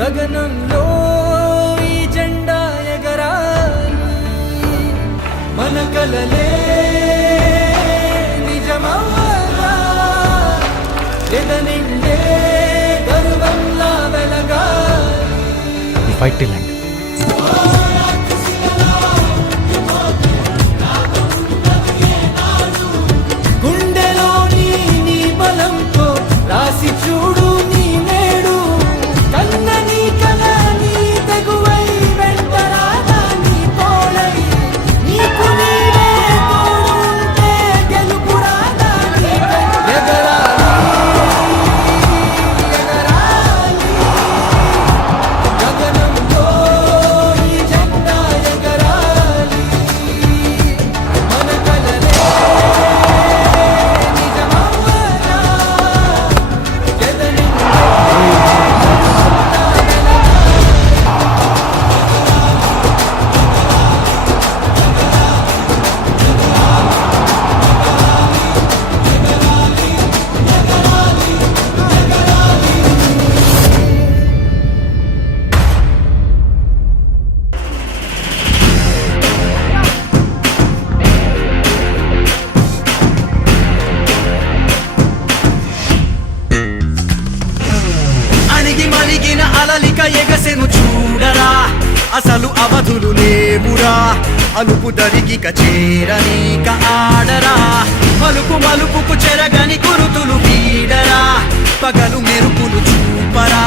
గగనంలో ఈ జెండా ఎగరాలి, మన కలలే నిజమవ్వాలా, ఎదనిండే గర్వంలా వెలగాలి. Fight till end. గుండెలోని నీ బలంతో రాసి చూడు నీ నేడు, కన్నని కల నీ తెగువై వెంటరాదా నీ తోడై, నీకు నీవే తోడు ఉంటే గెలుపు రాదా నీకై. ఎగరాలి గగనంలో ఈ జెండా ఎగరాలి, మన కలలే మలిగిన అలలిక ఎగసెను చూడరా, అసలు అవధులు లేవురా, అలుపు దరిగిక చేరనీక ఆడరా, మలుపు మలుపుకు చెరగని గురుతులు వీడరా, పగలు మెరుపులు చూపరా,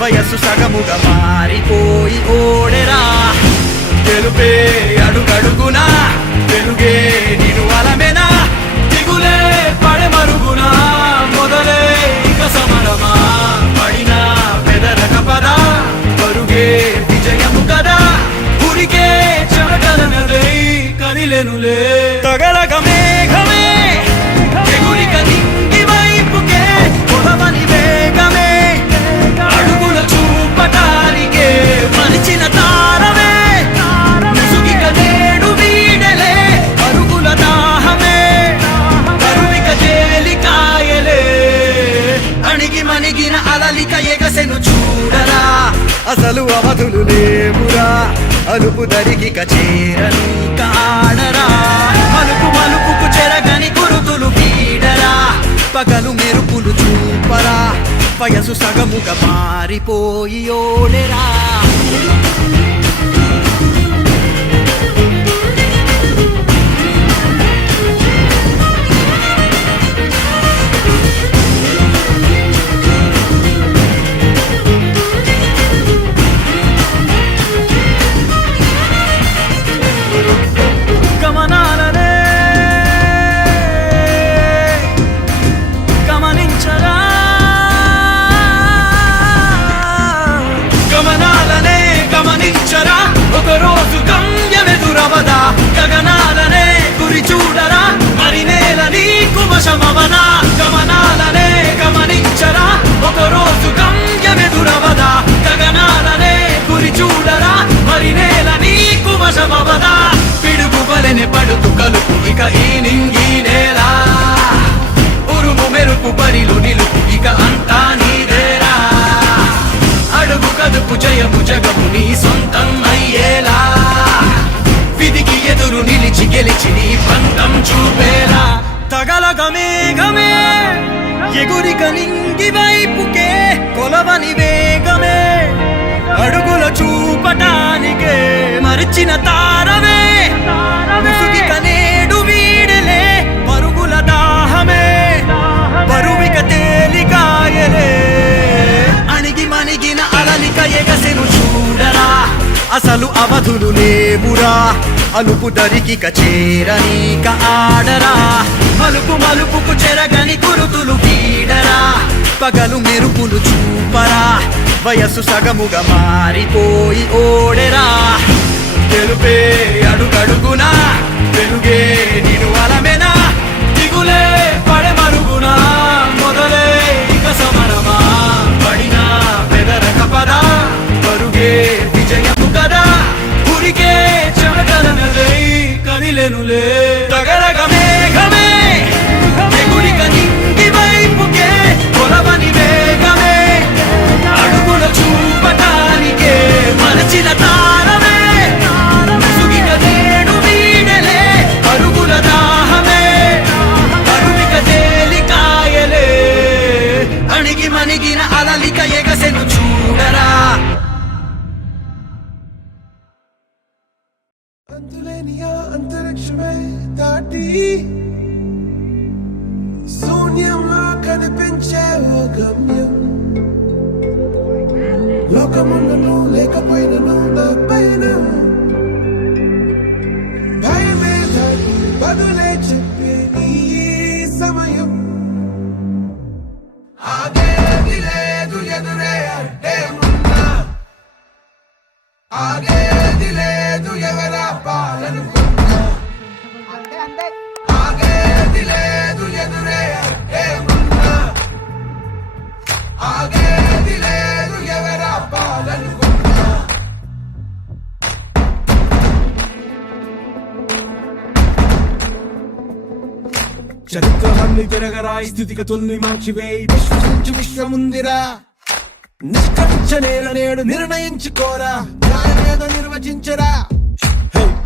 వయస్సు సగముగా మారిపోయి ఓడెరా, గెలుపే అడుగడుగునా, వెలుగే నిను అలమెనా, దిగులే పడమరుగునా, మొదలే ఇక సమరమా, పడినా పెదరక పదా, పరుగే విజయము కదా, ఉరికే చెమటలనదై కదిలెనులే. తగలగ మేఘమే ఎగురిక నింగి వైపుకే, కొలవని వేగమే అడుగుల చూపటానికే, మరిచిన తారమే ముసుగిక నేడు వీడలే, అరుగుల దాహమే కరువిక తేలికాయలే, అణిగి మణిగిన అలలిక ఎగసెను చూడరా, అసలు అవధులు లేవురా, అలుపు దరిగిక చేరనీక ఆడరా, మలుపు మలుపుకు చెరగని గురుతులు వీడరా, పగలు మెరుపులు చూపరా, వయసు సగముగా మారిపోయి ఓడెరా. గమనాలనే గమనించరా, గమనాలనే గమనించరా, ఒకరోజు గమ్యమెదురవదా, గగనాలనే గురి చూడరా, మరి నేల నీకు వశమవనా, గమనాలనే గమనించరా, ఒకరోజు గమ్యమెదురవదా, గగనాలనే గురి చూడరా, మరి నేల నీకు వశమవదా, పిడుగు వలెనే పడుతు కలుపు ఇక ఈ నింగి నేల, ఉరుము మెరుపు బరిలు నిలుపు ఇక అంతా నీదేరా, అడుగు కదుపు జయము జగము నీ సొంతం అయ్యేలా, విధికి ఎదురు నిలిచి గెలిచి నీ పంతం చూపేలా. తగలగ మేఘమే ఎగురిక నింగి వైపుకే, కొలవని వేగమే అడుగుల చూపటానికే, మరిచిన తారమే ముసుగిక నేడు వీడలే, పరుగుల దాహమే బరువిక తేలికాయలే, అణిగి మణిగిన అలలిక ఎగసెను చూడరా, అసలు అవధులు లేవురా, అలుపు దరిగిక చేరనీక ఆడరా, మలుపు మలుపుకు చెరగని గురుతులు వీడరా, పగలు మెరుపులు చూపరా, వయస్సు సగముగా మారిపోయి ఓడెరా, గెలుపే అడుగడుగునా, వెలుగే నిను అలమెనా, దిగులే పడమరుగునా, మొదలే ఇక సమరమా, పడినా పెదరక పదా, పరుగే విజయము కదా, ఉరికే ఎగసెను చూడరా. అంతులేని ఆ అంతరిక్షమే దాటి శూన్యంలో కనిపించే ఓ గమ్యం. లోకములను లేకపోయినను నా పైన భయమే దాటి బదులే చెప్పే నీ సమయం. ఆగేది లేదు ఎదురే అంటే ఉన్నా, ఆగేది లేదు ఎవరా పాలనుకున్నా, ఆగేది లేదు ఎదురే అంటే ఉన్నా, ఆగేది లేదు ఎవరా పాలనుకున్నా. చరిత్రలన్నీ తిరగరాయి, స్థితిగతుల్ని మార్చివేయి, విశ్వసించు విశ్వముందిరా. నిష్కరించ నేల నేడు నిర్ణయించుకోరా, న్యాయమేదో నిర్వచించరా.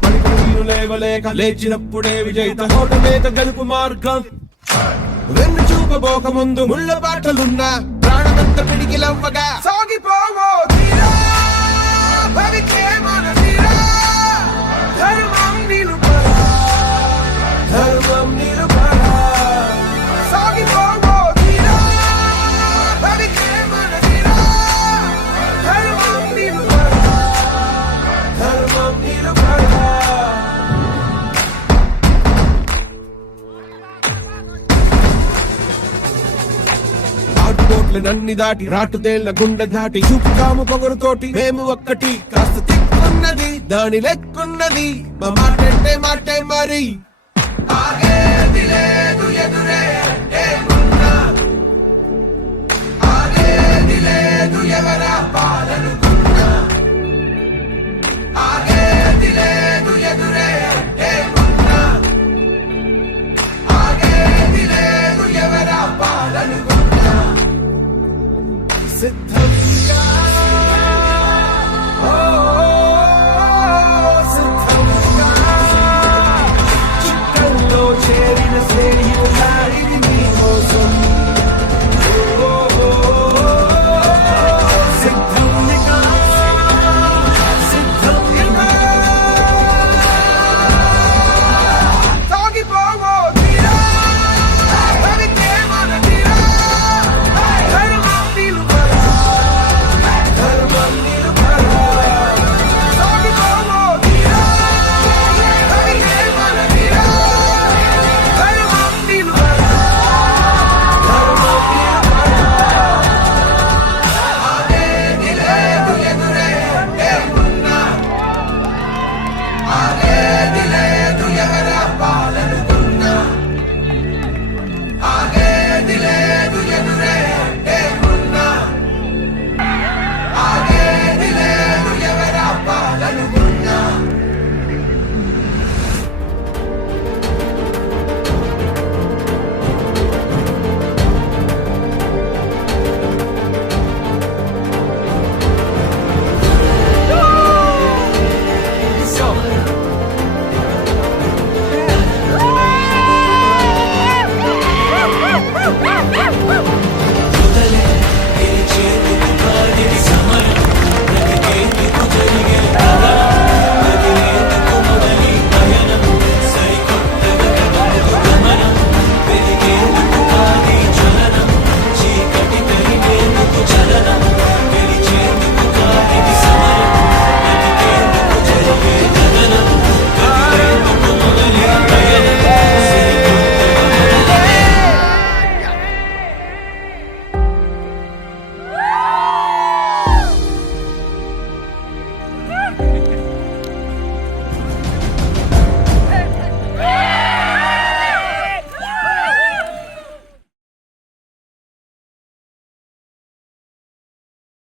పడిపోయిన లేవలేక లేచినప్పుడే విజేత, ఓటమేక గెలుపు మార్గం. వెన్ను చూపబోక ముందు ముళ్ళ బాటలున్నా, ప్రాణమంత పిడికిలవ్వగా సాగిపోవో తీరా. భవికే మన తీరా, ధర్మం నిలుపరా, ధర్మం నిలుపరా. సాగిపోవో తీరా, భవికే మన తీరా, ధర్మం నిలుపరా, ధర్మం నిలుపరా. నన్ని దాటి రాటుదేళ్ల గుండె దాటి చూపుతాము పొగరుతోటి మేము ఒక్కటి. కాస్త తిక్కున్నది దాని లెక్కున్నది, మా మాటంటే మాటే మరి. ఆగేది లేదు ఎదురే అంటే ఉన్నా, ఆగేది లేదు ఎవరా పాలనుకున్నా, ఆగేది లేదు ఎదురే అంటే ఉన్నా, ఆగేది లేదు ఎవరా పాలనుకున్నా. సిద్ధం